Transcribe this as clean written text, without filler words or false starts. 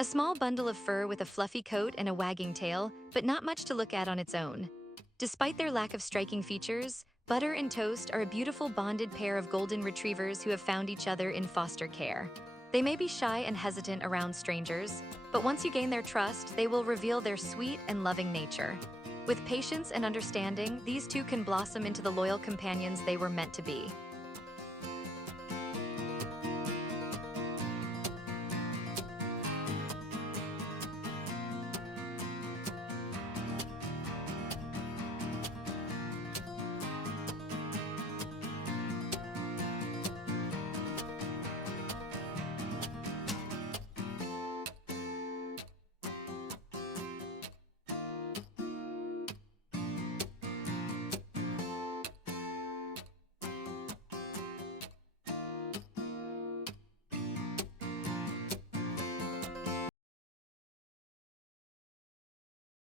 A small bundle of fur with a fluffy coat and a wagging tail, but not much to look at on its own. Despite their lack of striking features, Butter and Toast are a beautiful bonded pair of golden retrievers who have found each other in foster care. They may be shy and hesitant around strangers, but once you gain their trust, they will reveal their sweet and loving nature. With patience and understanding, these two can blossom into the loyal companions they were meant to be.